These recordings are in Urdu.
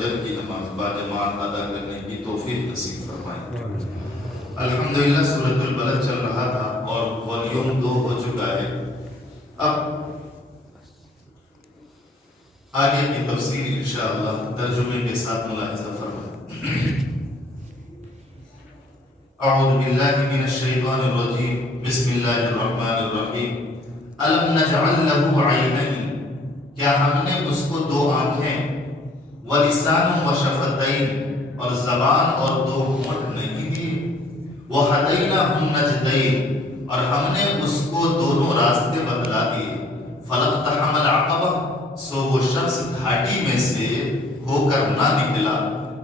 فجر کی نماز باجماعت ادا کرنے کی توفیق نصیب فرمائے۔ الحمدللہ سورۃ البلد چل رہا تھا اور والیوم 2 ہو چکا ہے۔ اب آگے کی تفسیر انشاءاللہ ترجمے کے ساتھ ملاحظہ فرمائیں۔ اعوذ باللہ من الشیطان الرجیم، بسم اللہ الرحمن الرحیم۔ الم نجعل لہ عینین، کیا ہم نے اس کو 2 آنکھیں، ولسان و شفتین، اور زبان اور 2 ہونٹ نہیں دیے، وہدیناہ النجدین، اور ہم نے اس کو دونوں راستے بتلا دیے، فلاقتحم العقبہ، سو وہ شخص گھاٹی میں سے ہو کر نہ نکلا،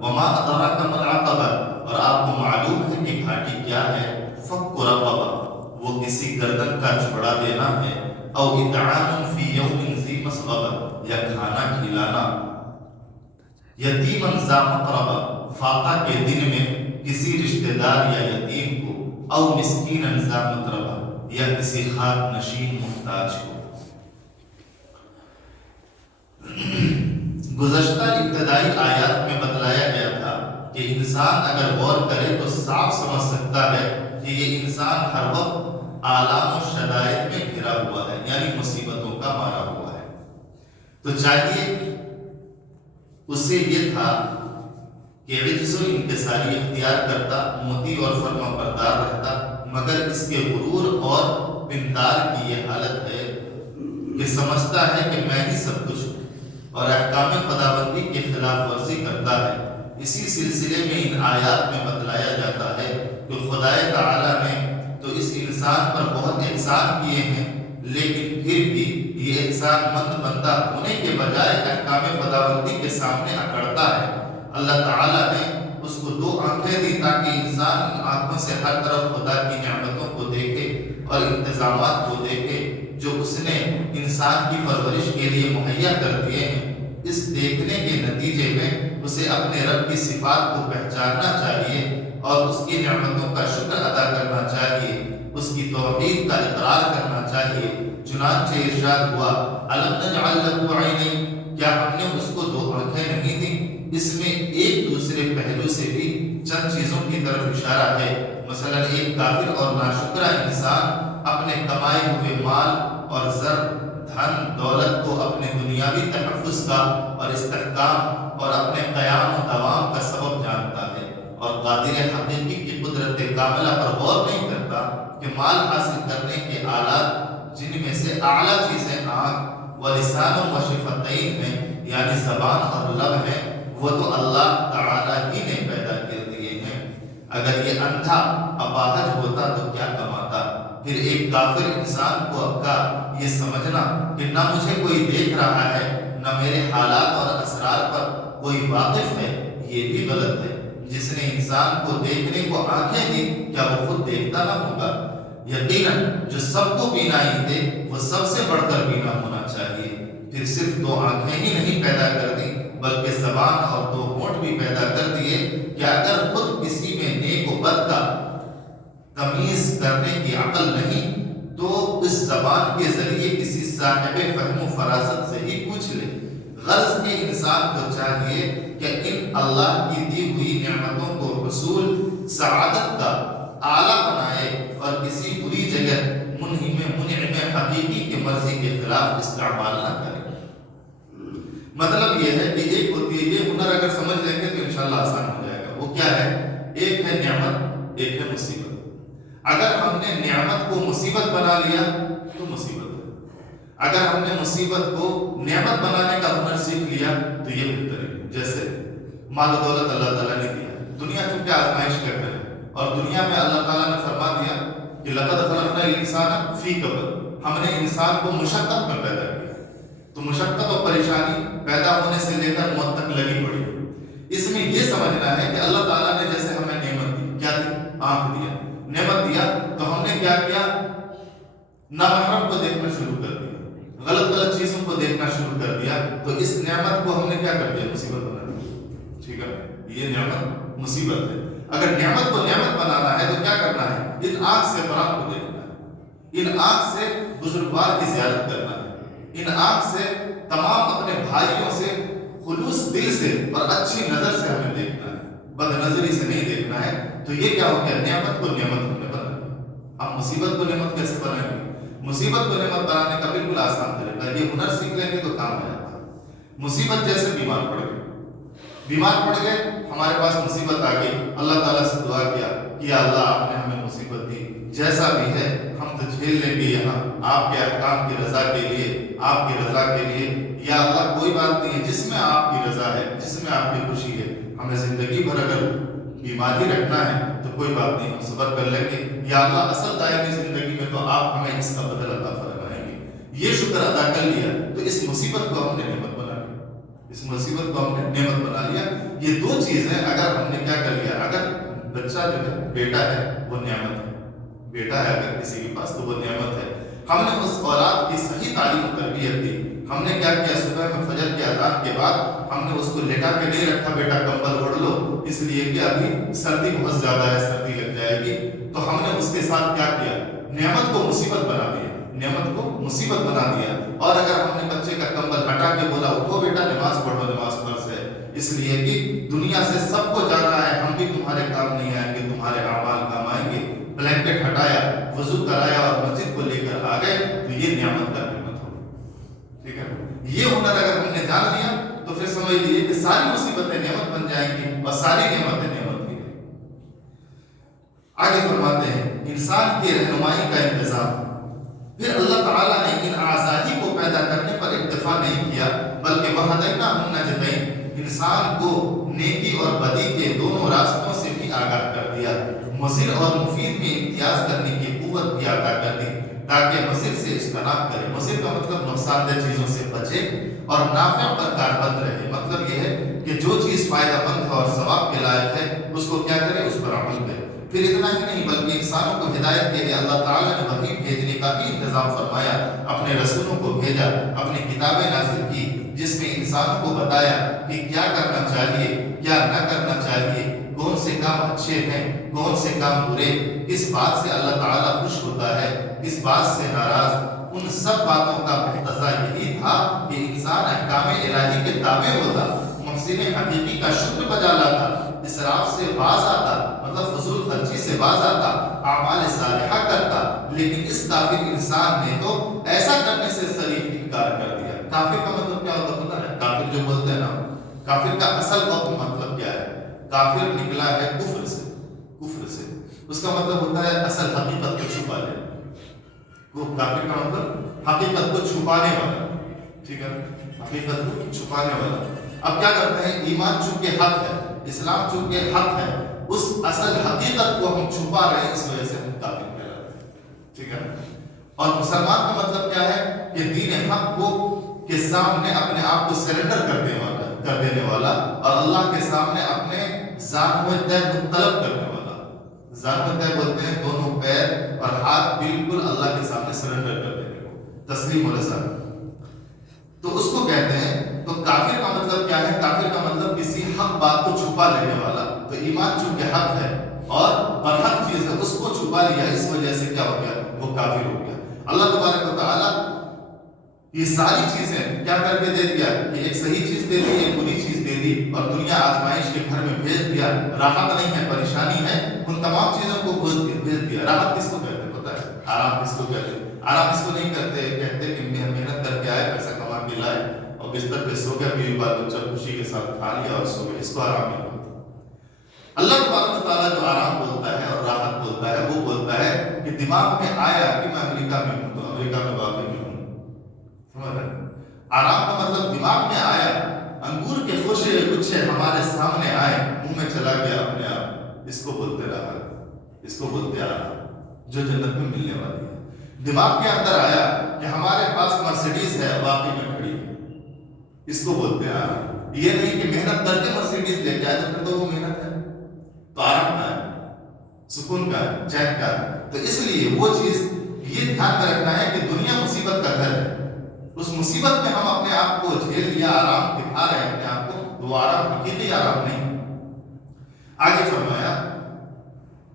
وما ادراک ما العقبہ، اور آپ کو معلوم ہے کہ گھاٹی کیا ہے، فک رقبہ، وہ کسی گردن کا چھڑا دینا ہے، او اطعام فی یوم ذی مسغبہ، یا کھانا کھلانا، یتیما ذا مقربہ، فاقہ کے دن میں کسی رشتہ دار یا یتیم کو، او مسکینا ذا متربہ، یا کسی خاک نشین محتاج کو۔ گزشتہ ابتدائی آیات میں بتلایا گیا تھا کہ انسان اگر غور کرے تو صاف سمجھ سکتا ہے کہ یہ انسان ہر وقت آلام و شدائد میں گھرا ہوا ہے، یعنی مصیبتوں کا مارا ہوا ہے۔ تو چاہیے اس سے یہ تھا کہ عجز و انکساری اختیار کرتا، مطیع اور فرما بردار رہتا، مگر اس کے غرور اور پندار کی یہ حالت ہے کہ سمجھتا ہے کہ میں ہی سب کچھ ہوں، اور احکام خداوندی کی خلاف ورزی کرتا ہے۔ اسی سلسلے میں ان آیات میں بتلایا جاتا ہے کہ خدائے تعالیٰ نے تو اس انسان پر بہت احسان کیے ہیں، لیکن پھر بھی یہ احسان مند بندہ ہونے کے بجائے احکام خداوندی کے سامنے اکڑتا ہے۔ اللہ تعالیٰ نے اس کو 2 آنکھیں دی تاکہ انسان ان آنکھوں سے ہر طرف خدا کی نعمتوں کو دیکھے اور انتظامات کو دیکھے جو اس نے انسان کی پرورش کے لیے مہیا کر دیے ہیں۔ اس دیکھنے کے نتیجے میں اسے اپنے رب کی صفات کو پہچاننا چاہیے اور اس کی نعمتوں کا شکر ادا کرنا چاہیے، اس کی توحید کا اقرار کرنا چاہیے۔ چنانچہ ارشاد ہوا، الم نجعل لہ عینین، کیا ہم نے اس کو 2 آنکھیں نہیں دیں؟ اس میں ایک دوسرے پہلو سے بھی چند چیزوں کی طرف اشارہ ہے۔ مثلا ایک کافر اور ناشکرہ انسان اپنے کمائے ہوئے مال اور زر، دھن دولت کو اپنے دنیاوی تحفظ کا اور استحکام اور اپنے قیام و دوام کا سبب جانتا ہے، اور قادر حقیقی کی قدرت کاملہ پر غور نہیں کرتا کہ مال حاصل کرنے کے آلات جن میں سے اعلیٰ چیزیں آنکھ و لسان و شفتین ہیں، یعنی زبان اور لب ہیں، وہ تو اللہ تعالیٰ ہی نے پیدا کر دیے ہیں۔ اگر یہ اندھا اپاہج ہوتا تو کیا کماتا؟ پھر ایک کافر انسان کو اب کا یہ سمجھنا کہ نہ مجھے کوئی دیکھ رہا ہے، نہ میرے حالات اور اسرار پر کوئی واقف ہے، یہ بھی غلط ہے۔ جس نے انسان کو دیکھنے کو آنکھیں دی، کیا وہ خود دیکھتا نہ ہوگا؟ یقیناً جو سب کو بینائی دے وہ سب سے بڑھ کر بینا ہونا چاہیے۔ پھر صرف 2 آنکھیں ہی نہیں پیدا کر دی بلکہ زبان اور 2 ہونٹ بھی پیدا کر دیے کہ اگر خود کسی میں نیک و بد کا تمیز کرنے کی عقل نہیں تو اس زبان کے ذریعے کسی صاحب فہم و فراست سے ہی پوچھ لے۔ غرض کے انسان کو چاہیے کہ ان اللہ کی دی ہوئی نعمتوں کو حصول سعادت کا آلہ بنائے اور کسی بری جگہ منعم حقیقی کی مرضی کے خلاف استعمال نہ کرے۔ مطلب یہ ہے کہ ایک ہوتی ہے، یہ ہنر اگر سمجھ لیں گے تو انشاءاللہ آسان ہو جائے گا۔ وہ کیا ہے؟ ایک ہے نعمت، ایک ہے مصیبت۔ اگر ہم نے نعمت کو مصیبت بنا لیا تو مصیبت ہے، اگر ہم نے مصیبت کو نعمت بنانے کا ہنر سیکھ لیا تو یہ بہترین ہے۔ جیسے مال و دولت اللہ تعالیٰ نے دیا، دنیا چونکہ آزمائش کا گھر ہے، اور دنیا میں اللہ تعالیٰ نے فرما دیا کہ لقد خلقنا الانسان فی کبد، ہم نے انسان کو مشقت میں پیدا کیا، تو مشقت اور پریشانی پیدا ہونے سے لے کر موت تک لگی پڑی۔ اس میں یہ سمجھنا ہے کہ اللہ تعالیٰ نے جیسے ہمیں نعمت دی، کیا دی؟ آنکھ دیا، نعمت دیا، تو ہم نے کیا کیا؟ نامحرم کو دیکھنا شروع کر دیا، غلط غلط چیزوں کو دیکھنا شروع کر دیا، تو اس نعمت کو ہم نے کیا کر دیا؟ مصیبت بنا دیا۔ ٹھیک ہے، یہ نعمت مصیبت ہے۔ اگر نعمت کو نعمت بنانا ہے تو کیا کرنا ہے؟ ان آنکھ سے قرآن کو دیکھنا ہے، ان آنکھ سے بزرگوار کی زیارت کرنا ہے، ان آنکھ سے تمام اپنے بھائیوں سے خلوص دل سے اور اچھی نظر سے ہمیں دیکھنا ہے، بد نظری سے نہیں دیکھنا ہے، تو یہ کیا ہو گیا؟ نعمت کو نعمت ہم نے بنا۔ ہم مصیبت کو نعمت کیسے بنائیں گے؟ مصیبت کو نعمت بنانے کا بالکل آسان طریقہ، یہ ہنر سیکھ لیں گے تو کام آ جاتا ہے۔ مصیبت جیسے بیمار پڑ گئے، ہمارے پاس مصیبت آ گئی، اللہ تعالیٰ سے دعا کیا کہ یا اللہ آپ نے ہمیں مصیبت دی، جیسا بھی ہے ہم تو جھیل لیں گے یہاں آپ کے احکام کی رضا کے لیے، آپ کی رضا کے لیے، یا اللہ کوئی بات نہیں ہے، جس میں آپ کی رضا ہے، جس میں آپ کی خوشی ہے، ہمیں زندگی بھر اگر بیماری رکھنا ہے تو کوئی بات نہیں، ہم صبر کر لیں گے، یا اللہ اصل دائمی زندگی میں تو آپ ہمیں اس کا بدل عطا فرمائیں گے۔ یہ شکر ادا کر لیا تو اس مصیبت کو ہم نے نعمت بنا لیا، اس مصیبت کو ہم نے نعمت بنا لیا۔ یہ دو چیزیں اگر ہم نے کیا کر لیا، اگر بچہ جو ہے بیٹا ہے وہ نعمت ہے، بیٹا ہے اگر کسی کے پاس تو وہ نعمت ہے۔ ہم نے اس اولاد کی صحیح تعلیم و تربیت دی، ہم نے کیا کیا، صبح میں فجر کے اذان کے بعد ہم نے اس کو لٹا کے نہیں رکھا بیٹا کمبل اوڑھ لو اس لیے کہ ابھی سردی بہت زیادہ ہے، سردی لگ جائے گی، تو ہم نے اس کے ساتھ کیا کیا، نعمت کو مصیبت بنا دیا، نعمت کو مصیبت بنا دیا۔ اور اگر ہم نے بچے کا کمبل ہٹا کے بولا اٹھو بیٹا نماز پڑھو، نماز فرض ہے، اس لیے کہ دنیا سے سب کو جانا ہے، ہم بھی تمہارے کام نہیں آئیں گے، تمہارے اعمال کام آئیں گے۔ بلینکٹ ہٹایا، وضو کرایا اور مسجد کو لے کر آ گئے، تو یہ نعمت کا نعمت ہو، ٹھیک ہے۔ یہ ہنر اگر ہم نے جان لیا تو پھر سمجھ لیجیے کہ ساری مصیبتیں نعمت بن جائیں گی اور ساری نعمتیں نعمت بھی رہیں۔ آگے فرماتے ہیں انسان کی رہنمائی کا انتظام، پھر اللہ تعالیٰ نے ان اعضاء کو پیدا کرنے پر اکتفا نہیں کیا بلکہ وَهَدَيْنَاهُ النَّجْدَيْنِ، انسان کو نیکی اور بدی کے دونوں راستوں سے بھی آگاہ کر دیا، مضر اور مفید میں امتیاز کرنے کی قوت بھی عطا کر دی تاکہ مضر سے اجتناب کرے۔ مضر کا مطلب نقصان دہ چیزوں سے بچے اور نافع پر کاربند رہے، مطلب یہ ہے کہ جو چیز فائدہ مند ہے اور ثواب کے لائق ہے اس کو کیا کرے، اس پر عمل کرے۔ پھر اتنا ہی نہیں بلکہ انسانوں کو ہدایت کے لیے اللہ تعالیٰ نے وحی بھیجنے کا بھی انتظام فرمایا، اپنے رسولوں کو بھیجا، اپنی کتابیں نازل کی جس میں انسانوں کو بتایا کہ کیا کرنا چاہیے، کیا نہ کرنا چاہیے، کون سے کام اچھے ہیں، کون سے کام برے، کس بات سے اللہ تعالیٰ خوش ہوتا ہے، کس بات سے ناراض۔ ان سب باتوں کا مقتضا یہی تھا کہ انسان احکام الہی کے تابع ہوتا، محسن حقیقی کا شکر بجا لاتا، اسراف سے باز آتا، مطلب فضول خرچی سے باز آتا، اعمال صالحہ کرتا۔ لیکن اس کافر انسان نے تو ایسا کرنے سے صریح انکار کر دیا۔ کافر کا مطلب کیا ہوتا پتہ ہے؟ کافر جو بولتے ہیں نا، کافر کا اصل وقت مطلب کیا ہے؟ کافر نکلا ہے کفر سے، کفر سے، اس کا مطلب ہوتا ہے اصل حقیقت کو چھپا لے۔ کافر کا مطلب حقیقت کو چھپانے والا، ٹھیک ہے، حقیقت کو چھپانے والا۔ اب کیا کرتے ہیں، ایمان چونکہ حق ہے، اسلام چونکہ حق ہے، اس اصل حقیقت کو ہم چھپا رہے ہیں، اس وجہ سے ہم کافر کہلاتے ہیں، ٹھیک ہے۔ اور مسلمان کا مطلب کیا ہے کہ دین حق کو کے سامنے اپنے آپ کو سرنڈر کر دینے والا اور اللہ کے سامنے اپنے ذات و دل طلب کرنے والا۔ ذات و دل بولتے ہیں دونوں پیر اور ہاتھ بالکل اللہ کے سامنے سرنڈر کر دینے کو، تسلیم و رضا، تو اس کو کہتے ہیں۔ تو کافر کا مطلب کیا ہے؟ کافر کا مطلب کسی حق بات کو چھپا لینے والا۔ تو ایمان چونکہ حق ہے اور برحق چیز ہے، اس کو چھپا لیا، اس وجہ سے کیا ہو گیا، وہ کافر ہو گیا۔ اللہ تبارک و تعالیٰ یہ ساری چیزیں کیا کر کے دے دیا کہ ایک صحیح چیز دے دی، ایک بری چیز دے دی، اور دنیا آزمائش کے گھر میں بھیج دیا۔ راحت نہیں ہے، پریشانی ہے، ان تمام چیزوں کو بھیج دیا۔ راحت کس کو کہتے ہیں پتہ ہے؟ آرام کس کو کہتے ہیں؟ آرام اس کو نہیں کرتے، کہتے کہ محنت کر کے آئے، پیسہ کما کے لائے اور بستر پہ سو گیا، بیوی بال بچہ خوشی کے ساتھ کھا لیا اور سو گیا، اس کو آرام نہیں بولتے۔ اللہ تبارک و تعالیٰ جو آرام بولتا ہے اور راحت بولتا ہے، وہ بولتا ہے کہ دماغ میں آیا کہ میں امریکہ میں ہوں تو امریکہ میں واقع میں ہوں، سمجھ رہے؟ آرام کا مطلب دماغ میں آیا، انگور کے خوشے گچھے ہمارے سامنے آئے، منہ میں چلا گیا اپنے آپ، اس کو بولتے راحت، اس کو بولتے آرام، جو جنت میں ملنے والی ہے۔ دماغ کے اندر آیا کہ ہمارے پاس مرسیڈیز ہے، واقعی میں کھڑی ہے، اس کو بولتے آرام۔ یہ نہیں کہ محنت کر کے مرسیڈیز لے کے آئے تو پھر تو وہ محنت ہے، تو آرام کا ہے، سکون کا ہے، چین کا ہے۔ تو اس لیے وہ چیز یہ دھیان میں رکھنا ہے کہ دنیا مصیبت کا گھر ہے، اس مصیبت میں ہم اپنے آپ کو جھیل لیا، آرام دکھا رہے ہیں اپنے آپ کو، تو وہ آرام حقیقی آرام نہیں۔ آگے فرمایا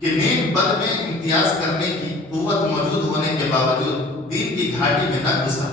کہ نیک بد میں امتیاز کرنے کی قوت موجود ہونے کے باوجود دین کی گھاٹی میں نہ گھسا،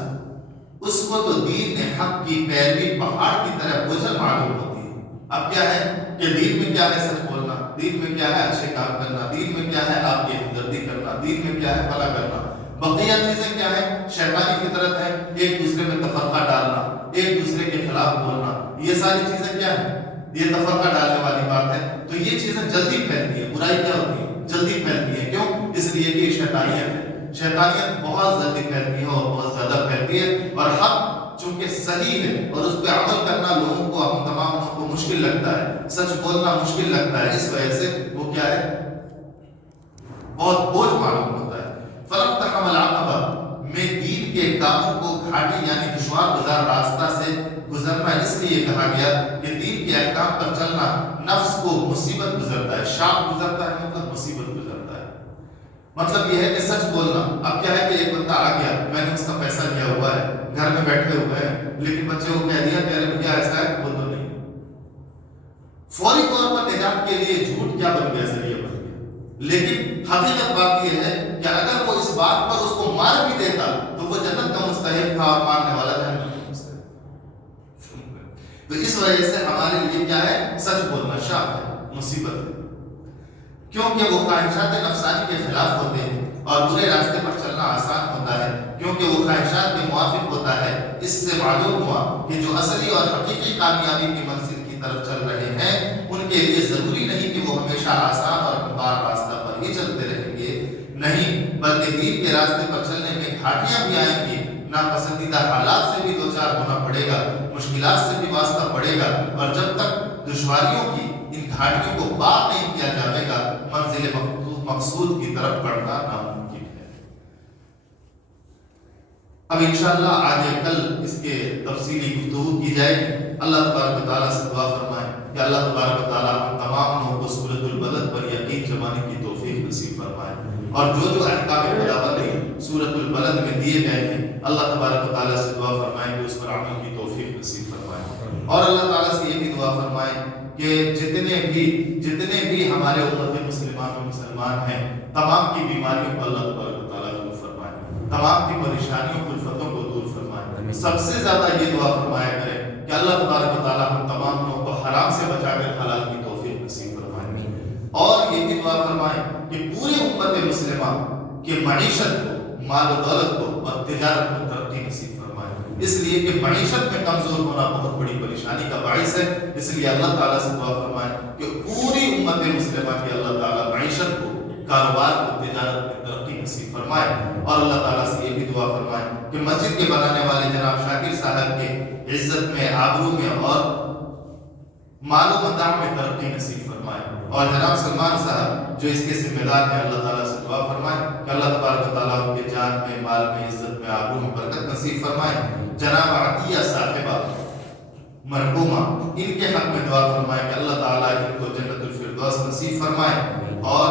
اس کو تو دین نے حق کی پیروی پہاڑ کی طرح بوجھل معلوم ہوتی ہے، اب کیا ہے کہ دین میں کیا ہے سچ بولنا، دین میں کیا ہے اچھے کام کرنا، دین میں کیا ہے آپ کی ہمدردی کرنا، دین میں کیا ہے بھلا کرنا. بقیہ چیزیں کیا ہے؟ شیطانی فطرت ہے، ایک دوسرے میں تفرقہ ڈالنا، ایک دوسرے کے خلاف بولنا. یہ ساری چیزیں کیا ہے؟ یہ تفرقہ ڈالنے والی بات ہے. تو یہ چیزیں جلدی پھیلتی ہے. برائی کیا ہوتی ہے؟ جلدی پھیلتی ہے. کیوں؟ اس لیے کہ شیطانیت ہے. شیطانیت بہت جلدی پھیلتی ہے اور بہت زیادہ پھیلتی ہے. اور حق چونکہ صحیح ہے اور اس پہ عمل کرنا لوگوں کو، ہم تمام لوگوں کو مشکل لگتا ہے، سچ بولنا مشکل لگتا ہے، اس وجہ سے وہ کیا ہے؟ بہت بوجھ معلوم ہوتا ہے. فَلَقْتَحَمَ الْعَقَبَةَ میں دین کے کاموں کو گھاٹی یعنی دشوار گزار راستہ سے گزرنا اس لیے کہا گیا کہ دین کے احکام پر چلنا نفس کو مصیبت گزرتا ہے. شاق گزرتا ہے مطلب مصیبت گزرتا ہے. مطلب یہ ہے کہ سچ بولنا. اب کیا ہے کہ ایک بندہ آ گیا، میں نے اس کا پیسہ لیا ہوا ہے، گھر میں بیٹھے ہوئے ہیں، لیکن بچے کو کہہ دیا کہ ارے بھیا ایسا ہے، بول دو نہیں. فوری طور پر نجات کے لیے جھوٹ کیا بن گیا؟ ذریعہ بن گیا. لیکن حقیقت بات یہ ہے کہ اگر وہ اس بات پر اس کو مار بھی دیتا تو وہ جنت کا مستحق تھا اور مارنے والا جہنم کا مستحق. تو اس وجہ سے ہمارے لیے کیا ہے؟ سچ بولنا شاپ ہے، مصیبت ہے. کیونکہ وہ خواہشات نفسانی کے خلاف ہوتے ہیں اور برے راستے پر چلنا آسان ہوتا ہے کیونکہ وہ خواہشات کے موافق ہوتا ہے. اس سے معلوم ہوا کہ جو اصلی اور حقیقی کامیابی کی منزل کی طرف چل رہے ہیں ان کے لیے ضروری نہیں کہ وہ ہمیشہ آسان اور ہموار راستہ پر ہی چلتے رہیں گے. نہیں، بلکہ دین کے راستے پر چلنے میں گھاٹیاں بھی آئیں گی، ناپسندیدہ حالات سے بھی دوچار ہونا پڑے گا، مشکلات سے بھی واسطہ پڑے گا. اور جب تک دشواریوں کی ان گھاٹیوں کو پار نہیں کیا جائے گا منزل مقصود کی طرف بڑھنا ناممکن ہے. اب انشاءاللہ آگے کل اس کے تفصیلی گفتگو کی جائے گی. اللہ تبارک و تعالیٰ سے دعا فرمائیں کہ اللہ تبارک و تعالیٰ ہم تمام لوگوں کو سورۃ البلد پر یقین جمانے کی توفیق نصیب فرمائے. اور جو احکام خداوندی سورۃ البلد میں دیے گئے ہیں اللہ تبارک و تعالیٰ سے دعا فرمائیں کہ اس پر عمل کی توفیق نصیب فرمائے. اور اللہ تعالیٰ سے یہ بھی دعا فرمائیں کہ جتنے بھی ہمارے امت مسلمان ہیں تمام کی بیماریوں کو اللہ تبارک و تعالیٰ دور فرمائے، تمام کی پریشانیوں الفتوں کو دور فرمائے. سب سے زیادہ یہ دعا فرمایا کریں کہ اللہ تبارک و تعالیٰ ہم تمام لوگوں کو حرام سے بچا کر حلال کی توفیق نصیب فرمائے. اور یہ بھی دعا فرمائیں کہ پوری امت مسلمہ کی معیشت کو، مال و دولت کو اور تجارت کو ترقی نصیب فرمائے. اس لیے کہ معیشت میں کمزور ہونا بہت بڑی پریشانی کا باعث ہے. اس لیے اللہ تعالیٰ سے دعا فرمائیں کہ پوری امت مسلمہ کی اللہ تعالیٰ معیشت کو، کاروبار کو، تجارت میں ترقی نصیب فرمائے. اور اللہ تعالیٰ سے یہ بھی دعا فرمائیں کہ مسجد کے بنانے والے جناب شاکر صاحب کے عزت میں، آبرو میں اور مال و متاع میں ترقی نصیب فرمائے. اور جناب سلمان صاحب جو اس کے ذمہ دار ہیں اللہ تعالیٰ سے دعا فرمائیں کہ اللہ تبارک و تعالیٰ ان کے جان میں، مال میں، عزت میں، آبرو میں برکت نصیب فرمائے. جناب عطیہ صاحبہ مرحومہ ان کے حق میں دعا فرمائے کہ اللہ تعالیٰ ان کو جنت الفردوس نصیب فرمائے اور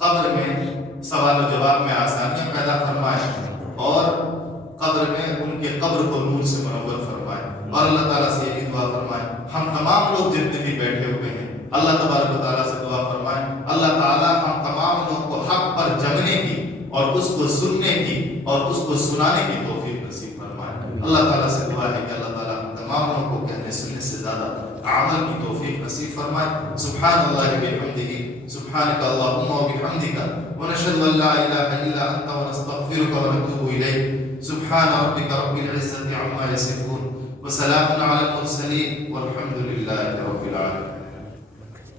قبر میں سوال و جواب میں آسانیاں پیدا فرمائے اور قبر میں ان کے قبر کو نور سے منور فرمائے. اور اللہ تعالیٰ سے یہ بھی دعا فرمائے ہم تمام لوگ جتنے بھی بیٹھے ہوئے ہیں اللہ تبارک و تعالیٰ سے دعا فرمائے اللہ تعالیٰ ہم تمام لوگوں کو حق پر جمنے کی اور اس کو سننے کی اور اس کو سنانے کی توفیق نصیب فرمائے. اللہ تعالیٰ سے دعا ہے کہ اللہ تعالیٰ ہم تمام لوگوں کو کہنے سننے سے زیادہ عمل کی توفیق نصیب فرمائے. سبحان اللہ بحمدہ، سبحانک اللہم و بحمدک، ونشہد ان لا الہ الا انت ونستغفرک ونتوب الیک. سبحان ربک رب العزة عما یصفون وسلام علی المرسلین والحمد للہ رب